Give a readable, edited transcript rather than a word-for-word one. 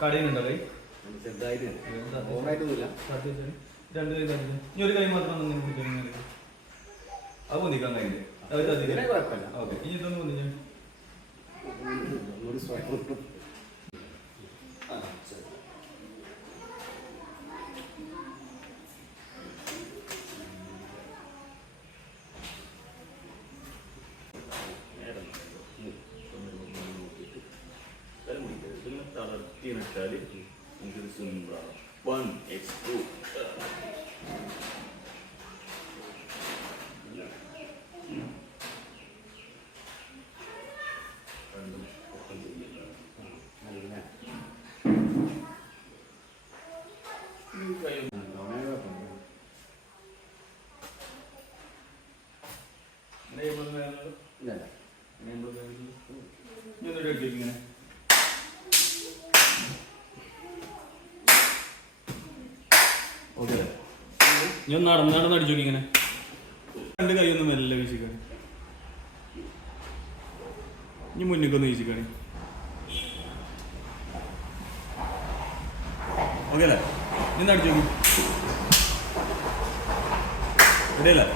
കടയുന്നുണ്ടോ കൈ? ചെറുതായിട്ട് ഓവറായിട്ടൊന്നുമില്ല. രണ്ട് കൈ തന്നെ. ഇനി ഒരു കൈ മാത്രം നിങ്ങൾ പിടിക്കാൻ. അത് പൊന്തിക്കാൻ കഴിയില്ല. കുഴപ്പമില്ല. ഓക്കെ, ഇനി ഇതൊന്ന് പൊന്തിക്കാൻ. തളർത്തിയിട്ടാല് നമുക്കൊരു സിമ്പിളാണ്. 1x2 ഇങ്ങനെ ഓക്കെ. ഞാൻ നടന്ന് അടിച്ചു നോക്കി ഇങ്ങനെ. രണ്ട് കൈയൊന്നും മെല്ലെ വീശിക്കാണ്. ഇനി മുന്നിക്കൊന്ന് വീശിക്കാണ്. ഓക്കെ അല്ലേ? ഇനി അടിച്ചു നോക്കി. ഇവിടെയല്ലേ?